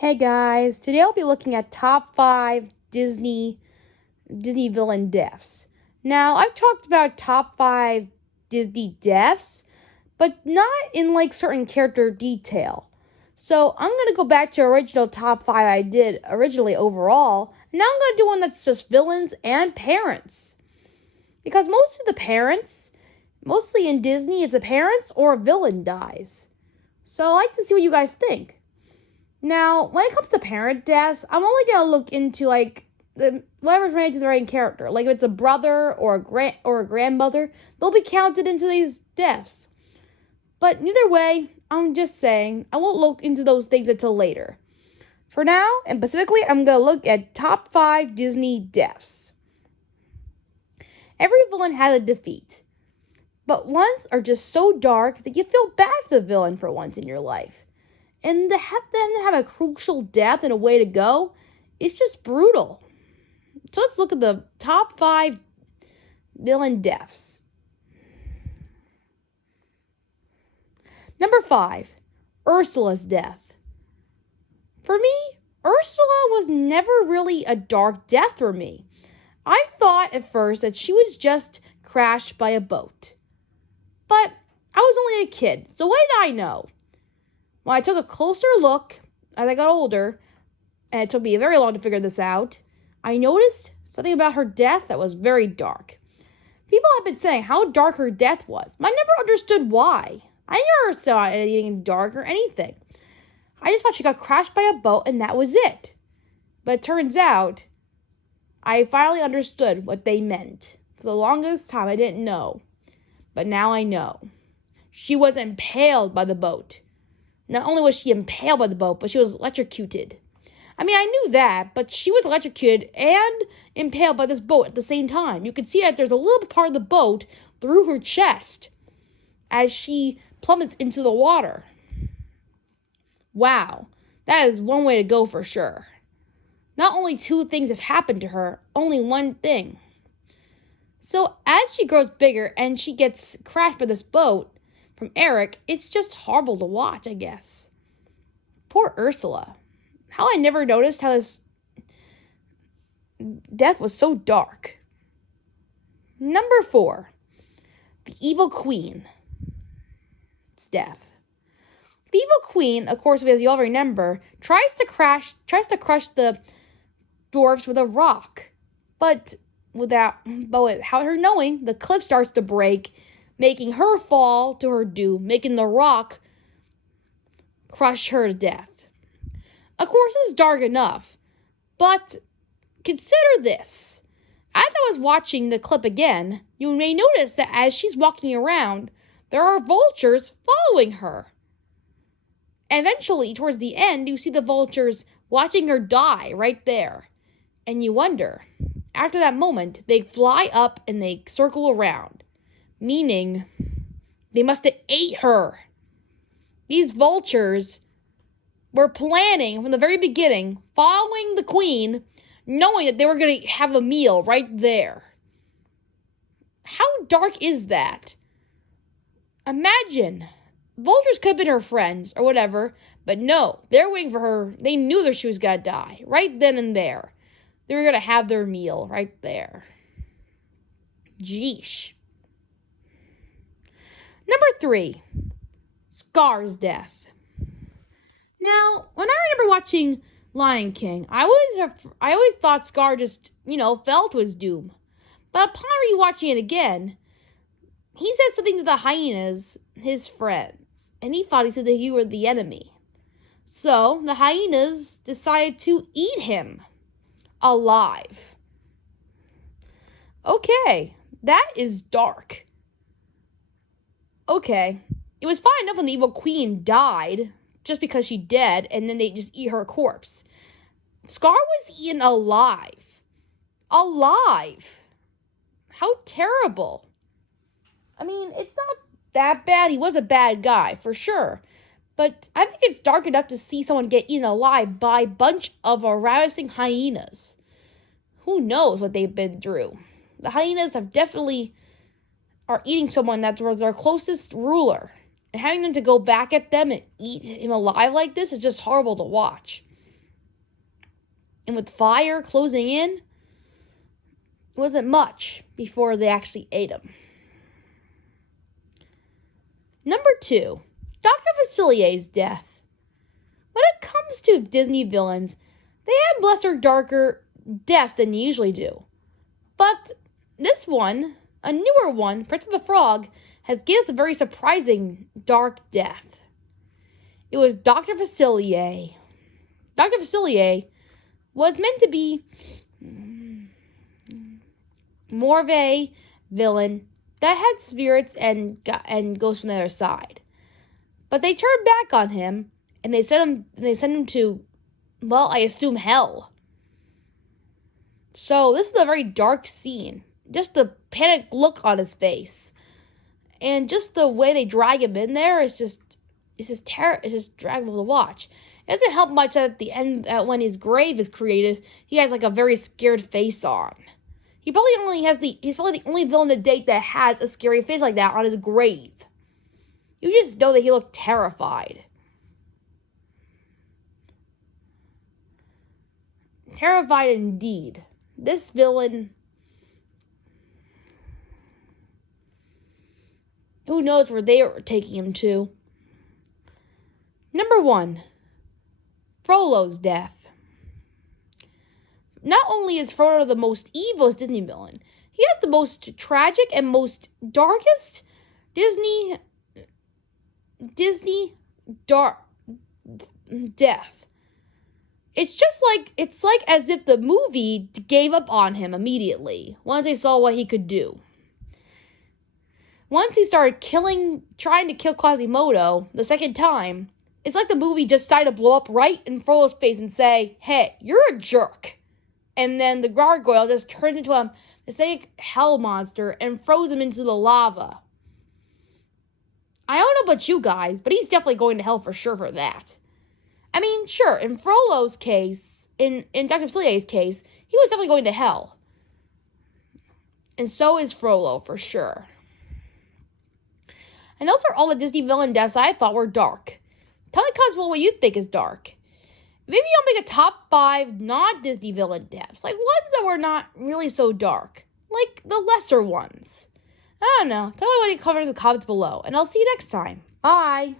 Hey guys, today I'll be looking at top 5 Disney villain deaths. Now, I've talked about top 5 Disney deaths, but not in like certain character detail. So, I'm going to go back to original top 5 I did originally overall. And now I'm going to do one that's just villains and parents. Because most of the parents, mostly in Disney, it's the parents or a villain dies. So, I like to see what you guys think. Now, when it comes to parent deaths, I'm only gonna look into whatever's related to the right character. Like if it's a brother or a grandmother, they'll be counted into these deaths. But either way, I'm just saying I won't look into those things until later. For now, and specifically, I'm gonna look at top 5 Disney deaths. Every villain has a defeat, but ones are just so dark that you feel bad for the villain for once in your life. And to have them have a crucial death and a way to go, it's just brutal. So let's look at the top 5 villain deaths. Number 5, Ursula's death. For me, Ursula was never really a dark death for me. I thought at first that she was just crashed by a boat. But I was only a kid, so what did I know? When I took a closer look as I got older, and it took me very long to figure this out, I noticed something about her death that was very dark. People have been saying how dark her death was, but I never understood why. I never saw anything dark or anything. I just thought she got crashed by a boat and that was it. But it turns out, I finally understood what they meant. For the longest time, I didn't know. But now I know. She was impaled by the boat. Not only was she impaled by the boat, but she was electrocuted. I mean, I knew that, but she was electrocuted and impaled by this boat at the same time. You could see that there's a little part of the boat through her chest as she plummets into the water. Wow, that is one way to go for sure. Not only 2 things have happened to her, only one thing. So as she grows bigger and she gets crashed by this boat, from Eric, it's just horrible to watch, I guess. Poor Ursula. How I never noticed how this death was so dark. Number 4, the Evil Queen. It's death. The Evil Queen, of course, as you all remember, tries to crush the dwarfs with a rock. But without her knowing, the cliff starts to break, making her fall to her doom, making the rock crush her to death. Of course, this is dark enough, but consider this. As I was watching the clip again, you may notice that as she's walking around, there are vultures following her. And eventually, towards the end, you see the vultures watching her die right there. And you wonder, after that moment, they fly up and they circle around. Meaning, they must have ate her. These vultures were planning from the very beginning, following the queen, knowing that they were going to have a meal right there. How dark is that? Imagine, vultures could have been her friends or whatever, but no, they're waiting for her. They knew that she was going to die right then and there. They were going to have their meal right there. Jeesh. Number 3, Scar's death. Now, when I remember watching Lion King, I always thought Scar just, fell to his doom. But upon rewatching it again, he said something to the hyenas, his friends, and he said that he were the enemy. So, the hyenas decided to eat him alive. Okay, that is dark. Okay, it was fine enough when the Evil Queen died, just because she dead, and then they just eat her corpse. Scar was eaten alive. Alive! How terrible. I mean, it's not that bad. He was a bad guy, for sure. But I think it's dark enough to see someone get eaten alive by a bunch of arousing hyenas. Who knows what they've been through. The hyenas have definitely are eating someone that was their closest ruler. And having them to go back at them and eat him alive like this is just horrible to watch. and with fire closing in, it wasn't much before they actually ate him. Number 2, Dr. Facilier's death. When it comes to Disney villains, they have lesser, darker deaths than you usually do. But this one, a newer one, Prince of the Frog, has given us a very surprising dark death. It was Dr. Facilier. Dr. Facilier was meant to be more of a villain that had spirits and ghosts from the other side. But they turned back on him, and they sent him to, well, I assume hell. So this is a very dark scene. Just the panicked look on his face, and just the way they drag him in there is just dragable to watch. It doesn't help much at the end when his grave is created. He has like a very scared face on. He's probably the only villain to date that has a scary face like that on his grave. You just know that he looked terrified. Terrified indeed. This villain, who knows where they are taking him to. Number 1, Frollo's death. Not only is Frollo the most evil Disney villain, he has the most tragic and most darkest Disney dark death. It's like as if the movie gave up on him immediately once they saw what he could do. Once he started trying to kill Quasimodo the second time, it's like the movie just decided to blow up right in Frollo's face and say, "Hey, you're a jerk." And then the gargoyle just turned into a mistake hell monster and froze him into the lava. I don't know about you guys, but he's definitely going to hell for sure for that. I mean, sure, in Frollo's case, in Dr. Facilier's case, he was definitely going to hell. And so is Frollo, for sure. And those are all the Disney villain deaths I thought were dark. Tell me in the comments below what you think is dark. Maybe I'll make a top 5 non-Disney villain deaths. Like ones that were not really so dark. Like the lesser ones. I don't know. Tell me what you covered in the comments below. And I'll see you next time. Bye.